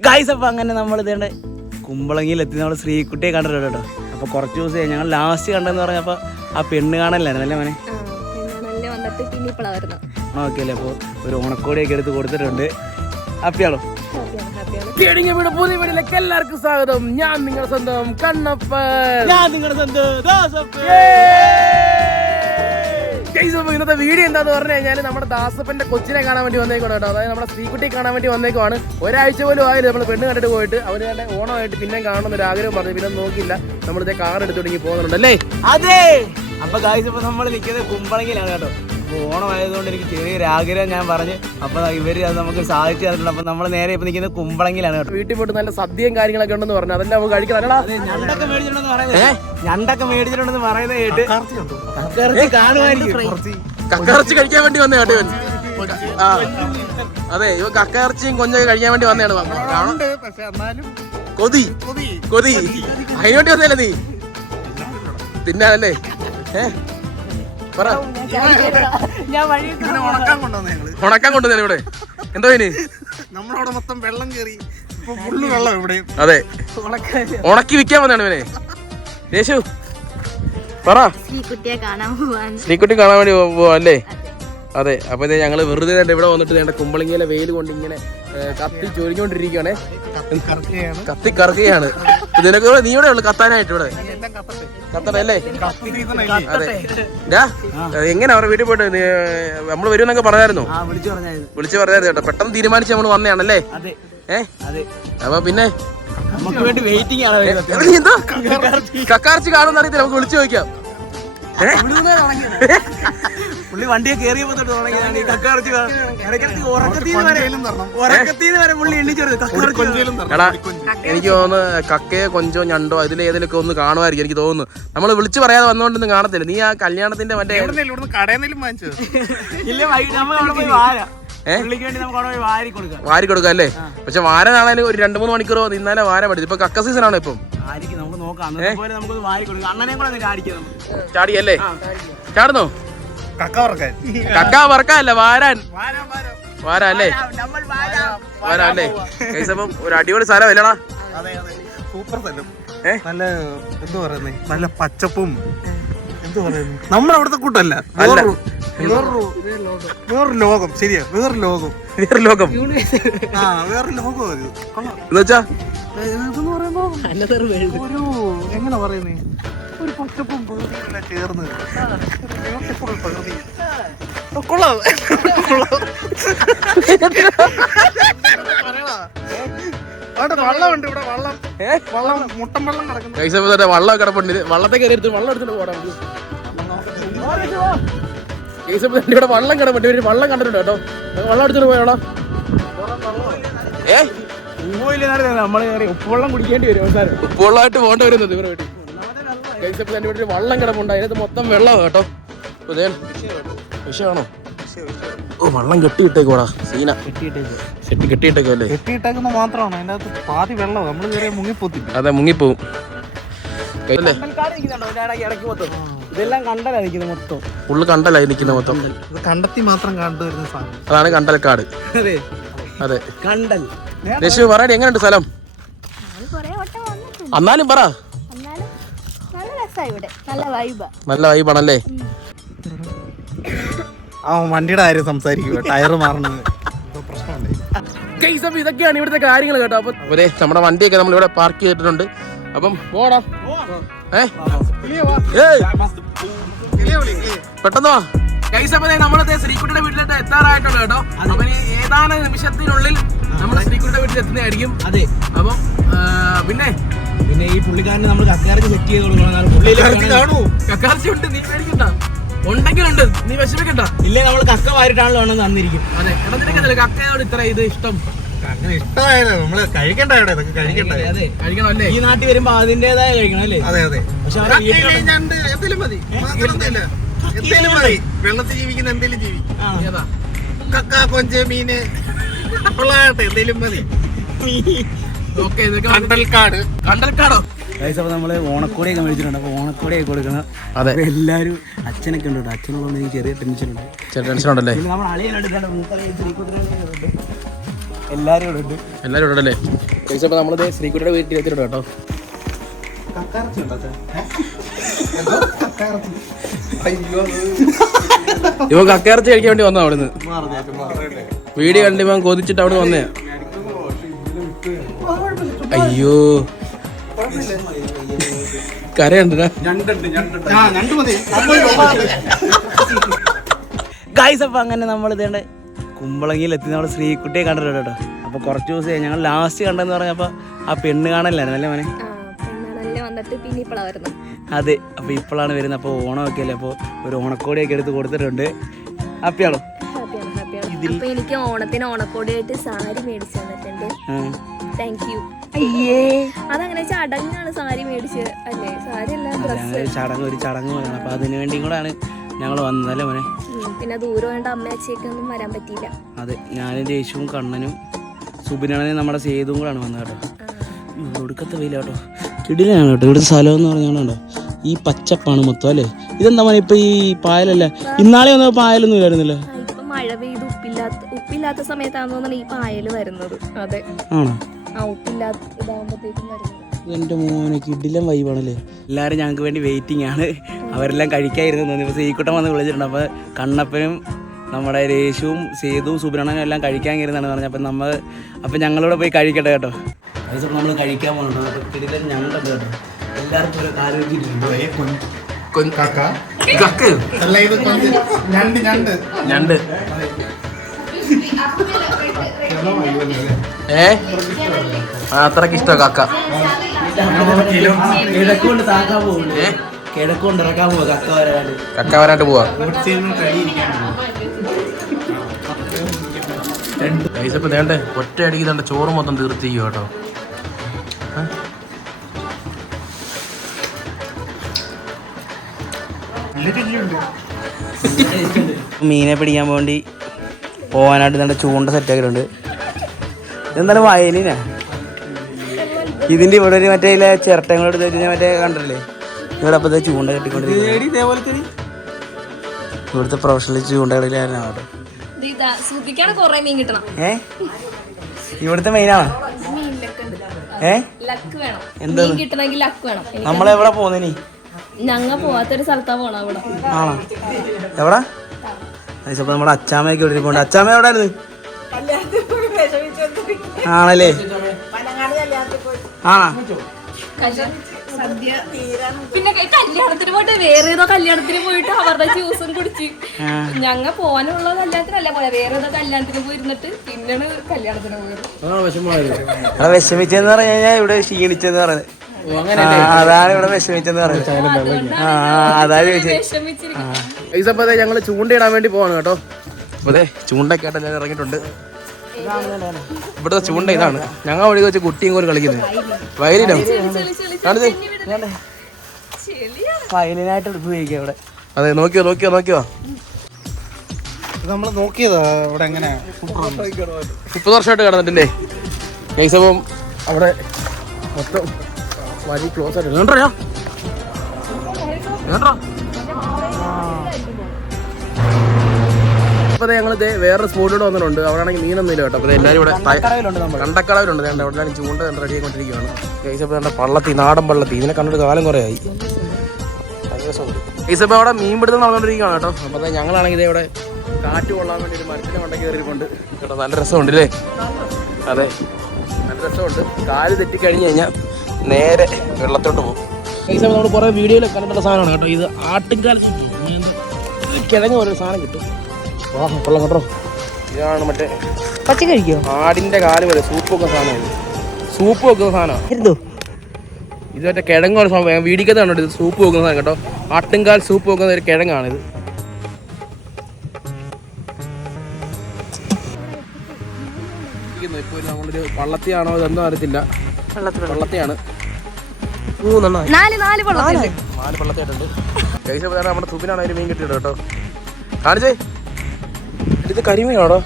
Guys അപ്പൊ അങ്ങനെ നമ്മൾ ഇതേണ്ട കുമ്പളങ്ങിയിൽ എത്തി നമ്മൾ ശ്രീകുട്ടിയെ കണ്ടിട്ടുണ്ട് കേട്ടോ. അപ്പൊ കുറച്ച് ദിവസം ഞങ്ങൾ ലാസ്റ്റ് കണ്ടെന്ന് പറഞ്ഞപ്പോ ആ പെണ്ണ് കാണലായിരുന്നു അല്ലേ മോനെ? ഓക്കെ അല്ലേ. അപ്പോൾ ഒരു ഓണക്കോടിയൊക്കെ എടുത്ത് കൊടുത്തിട്ടുണ്ട്. ഹാപ്പിയാണോ? വീട് പുതിയ വീട്ടിലേക്ക് എല്ലാവർക്കും സ്വാഗതം. ഞാൻ നിങ്ങളുടെ സ്വന്തം കണ്ണപ്പൻ. ഞാൻ നിങ്ങളുടെ സ്വന്തം Guys, അപ്പൊ ഇന്നത്തെ വീഡിയോ എന്താന്ന് പറഞ്ഞു കഴിഞ്ഞാൽ നമ്മുടെ ദാസപ്പന്റെ കൊച്ചിനെ കാണാൻ വേണ്ടി വന്നേക്കാണ് കേട്ടോ. അതായത് നമ്മുടെ സ്ത്രീക്കുട്ടിയെ കാണാൻ വേണ്ടി വന്നേക്കുവാണ്. ഒരാഴ്ച പോലും ആയില്ല നമ്മൾ പെണ്ണ് കണ്ടിട്ട് പോയിട്ട്. അവർ തന്നെ ഓണമായിട്ട് പിന്നെ കാണുന്ന ഒരു ആഗ്രഹം പറഞ്ഞു. പിന്നെ നോക്കില്ല നമ്മളിതേ കാർ എടുത്തു തുടങ്ങി പോകുന്നുണ്ട് അല്ലേ? അതെ. അപ്പൊ ഗൈസ് ഇപ്പൊ നമ്മൾ നിൽക്കുന്നത് കുമ്പളങ്ങിലാണ് കേട്ടോ. അപ്പൊ ഓണം ആയതുകൊണ്ട് എനിക്ക് ചെറിയൊരു ആഗ്രഹം ഞാൻ പറഞ്ഞ്. അപ്പോൾ ഇവർ അത് നമുക്ക് സാധിച്ചു തന്നിട്ടുണ്ട്. അപ്പോൾ നമ്മൾ നേരെ ഇപ്പൊ നിൽക്കുന്നത് കുമ്പളങ്ങിലാണ് കേട്ടോ. വീട്ടിൽ പോയിട്ട് നല്ല സദ്യയും കാര്യങ്ങളൊക്കെ ഉണ്ടെന്ന് പറഞ്ഞു. അതെല്ലാം നമുക്ക് കഴിക്കണം അല്ലടാ. ഞണ്ടൊക്കെ മേടിച്ചിട്ടുണ്ടെന്ന് പറയുന്നത്. ഞണ്ടൊക്കെ മേടിച്ചിട്ടുണ്ടെന്ന് പറയുന്നത് കേട്ട് കക്കറച്ചി കാണുമായിരിക്കും. കക്കയിറച്ചി കഴിക്കാൻ വേണ്ടി വന്നേ കേട്ടോ ആ. അതെ ഇവ കക്കയിറച്ചിയും കൊഞ്ചൊക്കെ കഴിക്കാൻ വേണ്ടി വന്നതാണ് കൊതി. കൊതി. അതിന് വേണ്ടി വന്നല്ലേ നീ? തിന്നാനല്ലേ? ഏ? പറ ഞാൻ വഴി ഉണക്കാൻ കൊണ്ടുവന്നു ഞങ്ങൾ ഉണക്കാൻ കൊണ്ടുവന്നേ ഇവിടെ. എന്താ ഇനി? നമ്മളവിടെ മൊത്തം വെള്ളം കയറി ഇപ്പൊ ഫുള്ള് വെള്ളം ഇവിടെ. അതെ. ഉണക്കി വിൽക്കാൻ വന്നാണ് ഇവനെ. യേശു പറ. ഈ കുട്ടിയെ കാണാൻ പോവാൻ. ശ്രീക്കുട്ടി കാണാൻ വേണ്ടി പോവാ അല്ലേ? അതെ അപ്പൊ ഇത് ഞങ്ങൾ വെറുതെ തന്നെ ഇവിടെ വന്നിട്ട് ഞങ്ങളുടെ കുമ്പളങ്ങിയിലെ വെയിൽ കൊണ്ട് ഇങ്ങനെ കത്തി ചൊരിഞ്ഞോണ്ടിരിക്കുകയാണേ കറക്കുകയാണ്. കത്തി കറക്കുകയാണ്. നിനക്ക് നീ ഇവിടെ ഉള്ളു കത്താനായിട്ട് ഇവിടെ. കത്തണല്ലേ അതെ എങ്ങനെ അവരുടെ വീട്ടിൽ പോയിട്ട് നമ്മൾ വരുമെന്നൊക്കെ പറഞ്ഞായിരുന്നു? വിളിച്ചു പറഞ്ഞായിരുന്നു. കേട്ടോ. പെട്ടെന്ന് തീരുമാനിച്ച് നമ്മൾ വന്നതാണല്ലേ? ഏഹ് അപ്പൊ പിന്നെ? നമുക്ക് വേണ്ടി വെയിറ്റിംഗ് ആണ് കക്കാർച്ചി കാണുന്ന അറിയത്തില്ല. നമുക്ക് വിളിച്ചു ചോദിക്കാം? പുള്ളി വണ്ടിയെ കയറിയപ്പോ തൊട്ട് തുടങ്ങിയതാണ്. ഈ കാണാൻ. ഇടയ്ക്കിടയ്ക്ക് ഉറക്കത്തീന്ന് വരെ ഉറക്കത്തീന്ന് വരെ പുള്ളി എണ്ണിച്ചെടുത്തു എനിക്ക് തോന്നുന്നു കക്കയോ കൊഞ്ചോ ഞണ്ടോ അതിലേതിലൊക്കെ ഒന്ന് കാണുമായിരിക്കും എനിക്ക് തോന്നുന്നു. നമ്മൾ വിളിച്ചു പറയാതെ വന്നോണ്ടൊന്നും കാണത്തില്ല. നീ ആ കല്യാണത്തിന്റെ മറ്റേ ഇല്ല? വൈകിട്ട് നമ്മൾ അവിടെ പോയി വാര. ഏ? വേണ്ടി നമുക്ക് അവിടെ പോയി വാരി കൊടുക്കാം. അല്ലേ? പക്ഷെ വാര കാണാൻ ഒരു രണ്ടു മൂന്ന് മണിക്കൂറോ നിന്നാലേ വാര പഠിച്ചു ഇപ്പൊ കക്ക സീസൺ ആണ് ഇപ്പം? നോക്കാം. അന്നത്തെ പോലെ നമുക്ക് വാരി കൊടുക്കാം. അണ്ണനെ കൂടെ ചാടിക്കാം ചാടിയല്ലേ? ചാടുന്നോ? കക്ക വറക്കാൻ. കക്ക വറക്കല്ല വാരാൻ. വാരാം അല്ലേ നമ്മൾ വാരാം. അല്ലേ? അപ്പം ഒരു അടിപൊളി സ്ഥലം അല്ലടാ അതെ അതെ. സൂപ്പർ സ്ഥലം ഏ? നല്ല എന്താ പറയുന്നേ? നല്ല പച്ചപ്പും എന്ത് പറയുന്നു? നമ്മുടെ അവിടുത്തെ കൂട്ടല്ല. അല്ല. വേറൊരു ലോകം. ശരിയാ വേറൊരു ലോകം. വേറെ ലോകം. ആ വേറൊരു ലോകം അത്. കൊള്ളാം. എന്ന് ഇതെന്ന് ഒരു എങ്ങനെ പറയുന്നേ? ഒരു പച്ചപ്പും പ്രകൃതിയെല്ലാം ചേർന്ന് ബ്യൂട്ടിഫുൾ പ്രകൃതി. കൊള്ളാം. വള്ളമുണ്ട് ഇവിടെ വള്ളം? വള്ളം മുട്ടൻ വള്ളം കിടക്കുന്നു. വള്ളം കിടപ്പുണ്ട്. വള്ളത്തെ കയറി എടുത്ത് വള്ളം എടുത്തിട്ട് പോടാ. ഇവിടെ വള്ളം കിടപ്പുണ്ട്. ഇവർ വള്ളം കണ്ടിട്ടുണ്ട്? കേട്ടോ. വള്ളം എടുത്തിട്ട് പോയോളാം ഏ? ഉപ്പില്ല നമ്മൾ കയറി ഉപ്പുവെള്ളം കുടിക്കേണ്ടി വരും അവസാനം. ഉപ്പുവെള്ളമായിട്ട് പോകേണ്ട വരുന്നത് ഇവരെ വീട്ടിൽ. ഗൈസ് അപ്പം തന്നെ വള്ളം കിടപ്പുണ്ട്. അതിനകത്ത് മൊത്തം വെള്ളമാണ് കേട്ടോ. അപ്പൊ ദേ, ഓ വള്ളം കെട്ടിയിട്ടേക്കോടാ സീന. കെട്ടി കെട്ടിയിട്ടേക്കല്ലേ കെട്ടിയിട്ടേക്കുന്ന മാത്രമാണ്. അതിന്റെ അകത്ത് പാതി വെള്ളം നമ്മൾ കയറി മുങ്ങിപ്പോത്തി അതെ മുങ്ങിപ്പോവും. ഇതെല്ലാം കണ്ടലാ നിൽക്കുന്നത് മൊത്തം. ഉള്ളു കണ്ടലായി നിൽക്കുന്ന മൊത്തം. കണ്ടെത്തി മാത്രം കണ്ടുവരുന്ന സാധനം. അതാണ് കണ്ടൽക്കാട്. അതെ. കണ്ടൽ. രശു പറയടി എങ്ങനെയുണ്ട് സ്ഥലം? എന്നാലും പറ. നല്ല രസമാണ് ഇവിടെ. നല്ല വൈബാ നല്ല വൈബാണല്ലേ ആ വണ്ടിയുടെ കാര്യം സംസാരിക്കുക ടയർ മാറണത് ഗൈസ് അപ്പോൾ ഇതൊക്കെയാണ് ഇവിടുത്തെ കാര്യങ്ങൾ കേട്ടോ. അപ്പൊ അവരെ നമ്മുടെ വണ്ടിയൊക്കെ നമ്മൾ ഇവിടെ പാർക്ക് ചെയ്തിട്ടുണ്ട്. അപ്പം പോടാ. പെട്ടെന്ന് വാ. ഗൈസ് അപ്പൊ നമ്മളെ ശ്രീകുട്ടിയുടെ വീട്ടിലോട്ട് എത്താറായിട്ടുണ്ട് കേട്ടോ. അപ്പൊ ഇനി ഏതാനും നിമിഷത്തിനുള്ളിൽ നമ്മൾ ശ്രീകുട്ടിയുടെ വീട്ടിൽ എത്തുന്നതായിരിക്കും. അതെ. അപ്പം പിന്നെ? പിന്നെ ഈ പുള്ളിക്കാരനെ നമ്മൾ കക്കയിറച്ചി സെറ്റ് ചെയ്ത് കൊടുക്കണം. പുള്ളിയിലേക്ക് കാണൂ. കക്കാർച്ചി ഉണ്ട് നീ മേടിക്കണ്ട ഉണ്ടെങ്കിലുണ്ട്. നീ വിഷമിക്കണ്ട. ഇല്ലേ നമ്മൾ കക്ക വാരിട്ടാണല്ലോ വേണം തന്നിരിക്കും. അതെ. നിനക്കല്ലേ കക്കയോട് ഇത്ര ഇത് ഇഷ്ടം? അങ്ങനെ ഇഷ്ടമായത് നമ്മൾ കഴിക്കണ്ട ഇവിടെ. ഇതൊക്കെ കഴിക്കണ്ടേ. അതെ. കഴിക്കണം അല്ലേ? ഈ നാട്ടിൽ വരുമ്പോ അതിന്റേതായ കഴിക്കണം അല്ലേ? അതെ ഞണ്ട് എന്തേലും മതി. മാത്രമൊന്നുമില്ല. എന്തേലും മതി. വെള്ളത്തിൽ ജീവിക്കുന്ന എന്തേലും ജീവി ആ. കക്ക കൊഞ്ച് മീന്. കൊള്ളാട്ടെ എന്തേലും മതി. കണ്ടൽക്കാട്. കണ്ടൽക്കാടോ? അപ്പോൾ നമ്മൾ ഓണക്കോടിയൊക്കെ മേടിച്ചിട്ടുണ്ട്. അപ്പോൾ ഓണക്കോടിയൊക്കെ കൊടുക്കണം. അതെ. എല്ലാരും എല്ലാവരും അച്ഛനൊക്കെ ഉണ്ട് അച്ഛനുള്ളതുകൊണ്ട് എനിക്ക് ചെറിയ ടെൻഷൻ ഉണ്ട്. ടെൻഷൻ ഉണ്ടല്ലേ? നമ്മൾ അളിയനുണ്ട് ശ്രീകുട്ടനുണ്ട് എല്ലാരും ഇവിടെ ഉണ്ട്. എല്ലാവരും ഇവിടെ അല്ലേ അപ്പോൾ നമ്മളിത് ശ്രീകുട്ടിയുടെ വീട്ടിൽ എത്തിയിട്ടുണ്ട് കേട്ടോ. ഉണ്ടോ ഇവ കക്കയിറച്ചി കഴിക്കാൻ വേണ്ടി വന്നു അവിടുന്ന്. വീഡിയോ കണ്ട് ഇവൻ കൊതിച്ചിട്ട് അവിടെ വന്നേ. അയ്യോ. കരയുണ്ടാ ആ ഞണ്ട് മതി ഗായ്സ് അങ്ങനെ നമ്മൾ ഇതേണ്ട കുമ്പളങ്ങിയിൽ എത്തി നമ്മൾ ശ്രീകുട്ടിയെ കണ്ടിട്ടുണ്ട് കേട്ടോ. അപ്പോൾ കുറച്ച് ദിവസമായി ഞങ്ങൾ ലാസ്റ്റ് കണ്ടെന്ന് പറഞ്ഞപ്പോൾ ആ പെണ്ണ് കാണലായിരുന്നു അല്ലേ മോനെ? ആ വന്നിട്ട് പിന്നെ ഇപ്പളാ വരുന്നത്. അതെ അപ്പോൾ ഇപ്പോഴാണ് വരുന്നത്. അപ്പോൾ ഓണമൊക്കെ അല്ലേ? അപ്പോൾ ഒരു ഓണക്കോടിയൊക്കെ എടുത്ത് കൊടുത്തിട്ടുണ്ട്. ഹാപ്പിയാണ് അപ്പൊ എനിക്ക് ഓണത്തിന് ഓണക്കോടിയായിട്ട് സാരി മേടിച്ചു തന്നിട്ടുണ്ട്. താങ്ക് യു അതങ്ങനെ ചടങ്ങാണ് സാരി മേടിച്ച് അല്ലേ? സാരി അല്ല ഡ്രസ്സ്. ഒരു ചടങ്ങ് ഒരു ചടങ്ങ് പോലെയാണ് അപ്പൊ അതിനു വേണ്ടിയും കൂടാണ് ഞങ്ങൾ വന്നതല്ലേ മോനെ. പിന്നെ ദൂരം വേണ്ട അമ്മ അച്ഛയൊക്കെ ഒന്നും വരാൻ പറ്റിയില്ല. അതെ ഞാനും ദേശവും കണ്ണനും സുബിനാണെങ്കിൽ നമ്മുടെ സേതുവും കൂടാണ് വന്നത് കേട്ടോ. ഒടുക്കത്തെ വെയില കേട്ടോ. കിടിലാണ് കേട്ടോ. ഇവിടുത്തെ സ്ഥലം എന്ന് പറഞ്ഞാണോ ഈ പച്ചപ്പാണ് മൊത്തം അല്ലേ? ഇതെന്താ മോനെ ഇപ്പൊ ഈ പായലല്ല? ഇന്നാളെ ഒന്നും പായലൊന്നും ഇല്ലായിരുന്നല്ലോ? ഉപ്പില്ലാത്ത ഉപ്പില്ലാത്ത സമയത്താണെന്ന് തോന്നുന്നു ഈ പായൽ വരുന്നത്. അതെ. ആണോ? ആ ഉപ്പില്ലാത്ത ഇതാകുമ്പോഴത്തേക്കും വരുന്നത്. എന്റെ മോനെ കിടിലം വൈബാണല്ലേ എല്ലാവരും ഞങ്ങൾക്ക് വേണ്ടി വെയിറ്റിംഗ് ആണ്. അവരെല്ലാം കഴിക്കായിരുന്നു. തോന്നി ഇപ്പോൾ സീക്കുട്ടം വന്ന് വിളിച്ചിട്ടുണ്ട്. അപ്പോൾ കണ്ണപ്പനും നമ്മുടെ രേഷുവും സേതുവും സുബ്രഹ്മണ്യനും എല്ലാം കഴിക്കാൻ കയറുന്നതാണ് പറഞ്ഞത്. അപ്പം നമ്മൾ അപ്പം ഞങ്ങളിവിടെ പോയി കഴിക്കട്ടെ കേട്ടോ. അതിപ്പോൾ നമ്മൾ കഴിക്കാൻ പോകുന്നുണ്ട് അപ്പോൾ ഞങ്ങളുണ്ട് കേട്ടോ. എല്ലാവർക്കും ഒരു കാൽ വെച്ചിട്ടുണ്ട്. കക്ക്? അല്ല ഇത് കൊഞ്ച് ഞണ്ട് ഞണ്ട് ഞണ്ട് ഏ അത്രയ്ക്ക് ഇഷ്ടം കാക്ക. കക്ക വരാണ്ട് പോവാ? പൈസ ഇപ്പൊ വേണ്ടേ ഒറ്റ അടിക്ക് തന്റെ ചോറ് മൊത്തം തീർത്തിക്കോ കേട്ടോ? മീനെ പിടിക്കാൻ വേണ്ടി പോകാനായിട്ട് നല്ല ചൂണ്ട സെറ്റ് ആക്കിയിട്ടുണ്ട്. ഇതെന്താണ് വയലിനാ? ഇതിന്റെ ഇവിടെ ഒരു മറ്റേ ഇല്ല ചിരട്ടങ്ങൾ എടുത്ത് വെച്ച് മറ്റേ കണ്ടല്ലേ ഇവിടെ അപ്പത്തെ ചൂണ്ട കെട്ടിക്കൊണ്ടിരിക്കുന്നത് ഇവിടുത്തെ പ്രൊഫഷണൽ ചൂണ്ട അവിടെ? ഏ? ഇവിടുത്തെ മെയിനാണ് ഏ? ലക്ക് വേണം. മീൻ കിട്ടണമെങ്കിൽ ലക്ക് വേണം. എനിക്ക് നമ്മളെവിടെ പോകുന്നേ ഞങ്ങ പോവാത്തൊരു സ്ഥലത്താ പോണ അവിടെ. ആണോ? എവിടെ? അതിപ്പോ നമ്മുടെ അച്ചാമ്മയൊക്കെ ഇവിടെ പോകണ്ട അച്ചാമ്മ എവിടെ ആയിരുന്നു ആണല്ലേ? ആണാ? പിന്നെ കല്യാണത്തിന് പോയിട്ട് വേറെ ഏതോ കല്യാണത്തിന് പോയിട്ട് അവരുടെ ജ്യൂസും കുടിച്ച്. ഞങ്ങ പോവാനുള്ള കല്യാണത്തിനല്ല പോയ വേറെ ഏതോ കല്യാണത്തിന് പോയിരുന്നിട്ട് പിന്നെയാണ് കല്യാണത്തിന് പോയത്. വിഷമിച്ചെന്ന് പറഞ്ഞു കഴിഞ്ഞാൽ ഇവിടെ ക്ഷീണിച്ചെന്ന് പറയുന്നത് അതാണ് ഇവിടെ വിഷമിച്ചെന്ന് പറയുന്നത് ആ ആ, അതാ ചോദിച്ചത്. വിഷമിച്ചിരിക്കും അപ്പൊ ഞങ്ങൾ ചൂണ്ടയിടാൻ വേണ്ടി പോവാണ് കേട്ടോ. അപ്പൊ അതെ ചൂണ്ടൊക്കെ ആയിട്ട് എല്ലാവരും ഇറങ്ങിയിട്ടുണ്ട്. ഇവിടുത്തെ ചൂണ്ട ഇതാണ്. ഞങ്ങൾ വഴി വെച്ച് കുട്ടിയും കോലും കളിക്കുന്നത് വയലിനോ ഫൈനലായിട്ട് ഉപയോഗിക്കാം ഇവിടെ. അതെ നോക്കിയോ നോക്കിയോ നോക്കിയോ? നമ്മൾ നോക്കിയതാ ഇവിടെ എങ്ങനെ? മുപ്പത് വർഷമായിട്ട് കിടന്നിട്ടില്ലേ? പൈസ അപ്പം അവിടെ മൊത്തം വഴി ക്ലോസ് ആയിട്ട് വേണ്ടോ ഞാൻ അപ്പോൾ ഞങ്ങൾ വേറെ സ്പോട്ടിലൂടെ വന്നിട്ടുണ്ട്. അവിടെ ആണെങ്കിൽ മീനൊന്നുമില്ല കേട്ടോ. അപ്പോൾ എല്ലാവരും ഇവിടെ കണ്ടക്കളവിലുണ്ട് വേണ്ട അവിടെ ചൂണ്ട കണ്ട് റെഡി ആയിക്കൊണ്ടിരിക്കുകയാണ് കേസപ്പോൾ വേണ്ട പള്ളത്തി നാടൻ പള്ളത്തി. ഇതിനെ കണ്ടിട്ട് കാലം കുറേ ആയി കേസപ്പോൾ അവിടെ മീൻ പിടുത്തം നടന്നുകൊണ്ടിരിക്കുകയാണ് കേട്ടോ. അപ്പോൾ ഞങ്ങളാണെങ്കിൽ ഇതേ ഇവിടെ കാറ്റ് കൊള്ളാൻ വേണ്ടി ഒരു മരത്തിനെ കൊണ്ട കയറിയിട്ടുണ്ട് കേട്ടോ നല്ല രസമുണ്ട് അല്ലേ അതെ. നല്ല രസമുണ്ട്. കാൽ തെറ്റി കഴിഞ്ഞ് കഴിഞ്ഞാൽ നേരെ വെള്ളത്തോട്ട് പോകും. കേസപ്പോൾ നമ്മൾ കുറേ വീഡിയോയിലൊക്കെ കണ്ടിട്ടുള്ള സാധനമാണ് കേട്ടോ. ഇത് ആട്ടുകാൽ കിഴങ്ങ് ഒരു സാധനം കിട്ടും. കൊള്ളാം കേട്ടോ ഇതാണ് മറ്റേ പച്ച കഴിക്കോ? ആടിന്റെ കാൽ സൂപ്പ് വെക്കുന്ന സാധനമാണ് സൂപ്പ് വെക്കുന്ന സാധനമാണ് ഇത് മറ്റേ കിഴങ്ങാണ് സംഭവം വീടിക്കത്ത് കണ്ടോ ഇത് സൂപ്പ് വെക്കുന്ന സാധനം കേട്ടോ. ആട്ടുംകാൽ സൂപ്പ് വെക്കുന്ന ഒരു കിഴങ്ങാണ് ഇത്. ഇപ്പോൾ നമ്മളൊരു വള്ളത്തിയാണോ ഇതെന്തോ അറിയത്തില്ല. വള്ളത്തിയാണ്. മൂന്നെണ്ണം നാല് നാല് പള്ളത്തിയായിട്ടുണ്ട് നമ്മുടെ സുബിനാണ് ഒരു മീൻ കിട്ടിയത് കേട്ടോ. കാണിച്ചേ. ഇത് കരിമീനാണോ?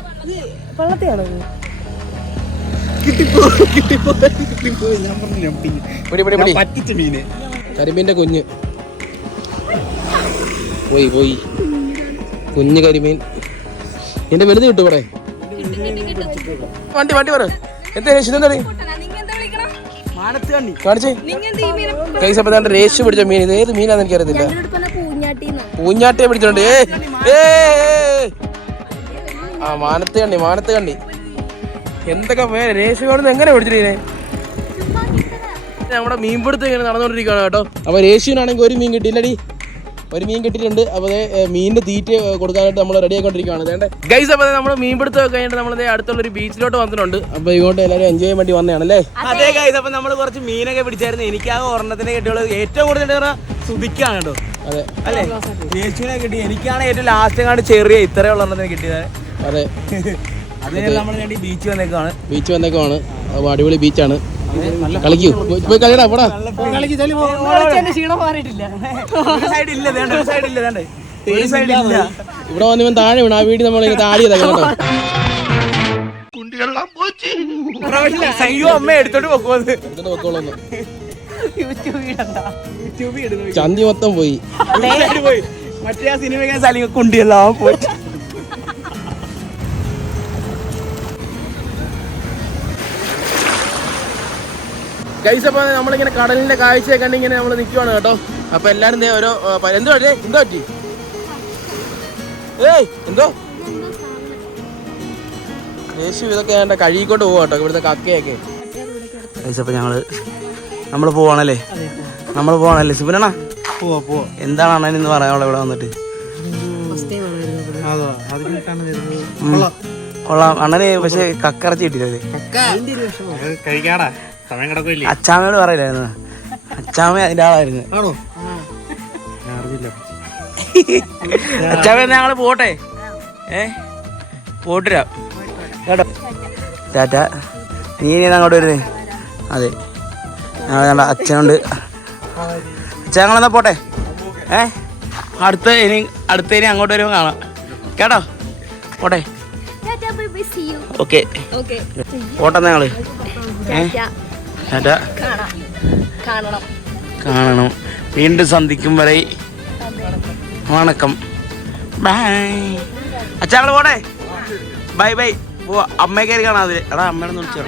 കരിമീന്റെ കുഞ്ഞ്. പോയി പോയി. കുഞ്ഞ് കരിമീൻ. എന്റെ വലുത് കിട്ടും ഇവിടെ. വണ്ടി വണ്ടി പറ. എന്താ രേശു എന്താ കാണിച്ചേ. കൈസ് അപ്പൊ രേഷു പിടിച്ച മീൻ. ഇത് ഏത് മീനാന്ന് എനിക്കറിയത്തില്ല. പൂഞ്ഞാട്ടിയെ പിടിച്ചിട്ടുണ്ട്. ഏ ഏ, ഏ. ആ മാനത്ത് കണ്ണി മാനത്ത് കണ്ണി. എന്തൊക്കെ പേര് രേഷു കാണുന്ന എങ്ങനെ പിടിച്ചിട്ടേ നമ്മുടെ മീൻപിടുത്തം ഇങ്ങനെ നടന്നുകൊണ്ടിരിക്കുകയാണ് കേട്ടോ. അപ്പൊ രേശുവിനാണെങ്കിൽ ഒരു മീൻ കിട്ടിയില്ലടി. ഒരു മീൻ കിട്ടിയിട്ടുണ്ട്. അപ്പോൾ മീനിന്റെ തീറ്റ കൊടുക്കാനായിട്ട് നമ്മൾ റെഡി ആയിക്കൊണ്ടിരിക്കുകയാണ്. ഗൈസ് അപ്പോൾ നമ്മൾ മീൻപിടുത്തം ഒക്കെ കഴിഞ്ഞിട്ട് നമ്മൾ അടുത്തുള്ള ഒരു ബീച്ചിലോട്ട് വന്നിട്ടുണ്ട്. അപ്പോൾ ഇങ്ങോട്ട് എല്ലാവരും എൻജോയ് ചെയ്യാൻ വേണ്ടി വന്നതാണല്ലേ അതെ ഗൈസ് അപ്പോൾ നമ്മൾ കുറച്ച് മീനൊക്കെ പിടിച്ചായിരുന്നു. എനിക്ക് ആ ഒരെണ്ണത്തിനെ കിട്ടിയുള്ളത് ഏറ്റവും കൂടുതൽ സുധിക്കാണ് കേട്ടോ. അതെ. അല്ലേ? യേശുവിനെ കിട്ടി. എനിക്കാണ് ഏറ്റവും ലാസ്റ്റ് കാണാൻ ചെറിയ ഇത്രയുള്ള എണ്ണത്തിന് കിട്ടിയത്. അതെ. ബീച്ച് വന്നേക്കാണ് ബീച്ച് അടിപൊളി ബീച്ചാണ് കളിക്കൂ. പോയി- കളിയടാ പോടാ. സൈഡ് ഇല്ല വേണ്ട ഒരു സൈഡ് ഇല്ല വേണ്ട. ഒരു സൈഡ് ഇല്ല. ഇവിടെ വന്നിവൻ താഴെ വീണ്. ആ വീട് നമ്മൾ കേട്ടോ. ഇടുന്നു. ചന്തി മൊത്തം പോയി. പോയി. മറ്റേ ആ സിനിമ കൊണ്ടിയല്ലോ പോയി. ഗൈസ് അപ്പോൾ നമ്മളിങ്ങനെ കടലിന്റെ കാഴ്ചയൊക്കെ കണ്ടിങ്ങനെ നമ്മൾ നിൽക്കുവാണ് കേട്ടോ. അപ്പൊ എല്ലാരും ദേ ഓരോ പ- എന്തോ അല്ലേ എന്തോ പറ്റി ഏയ് എന്തോ? യേശു ഇതൊക്കെ ഞാൻ കഴുകിക്കൊണ്ട് പോവാ കേട്ടോ ഇവിടുത്തെ കക്കയൊക്കെ. അപ്പൊ ഞങ്ങൾ നമ്മൾ പോവാണല്ലേ? നമ്മൾ പോവാണല്ലേ? സുബിനണ്ണ? പോവാ പോവാ. എന്താണ് അണ്ണൻ ഇന്ന് പറയാനുള്ള ഇവിടെ വന്നിട്ട്. കൊള്ളാം. അണ്ണനെ പക്ഷെ കക്കറച്ചി കിട്ടിയില്ലേ? കഴിക്കാടാ അച്ചാമ്മയോട് പറയില്ലായിരുന്നു. അച്ചാമ്മ അതിന്റെ ആളായിരുന്നു. ആണോ? അച്ചാമ്മ എന്നാ ഞങ്ങൾ പോട്ടെ? ഏ? പോട്ടിരാ കേട്ടോ? ടാറ്റ. നീ ഇനി അങ്ങോട്ട് വരുന്നേ? അതെ. ഞങ്ങൾ ഞങ്ങളുടെ അച്ഛനുണ്ട്. അച്ഛൻ ഞങ്ങളെന്നാ പോട്ടെ? ഏ? അടുത്ത ഇനി അടുത്ത ഇനി അങ്ങോട്ട് വരുമ്പോൾ കാണാം. കേട്ടോ? പോട്ടെ? ഓക്കെ. പോട്ടെ ഞങ്ങൾ? ഏ? കാണണം. വീണ്ടും സന്ധിക്കും വരെ. വണക്കം. ബൈ അച്ഛാ പോട്ടെ ബൈ ബൈ പോവാ. അമ്മയെ കയറി കാണാതെ എടാ അമ്മയുടെ വിളിച്ചു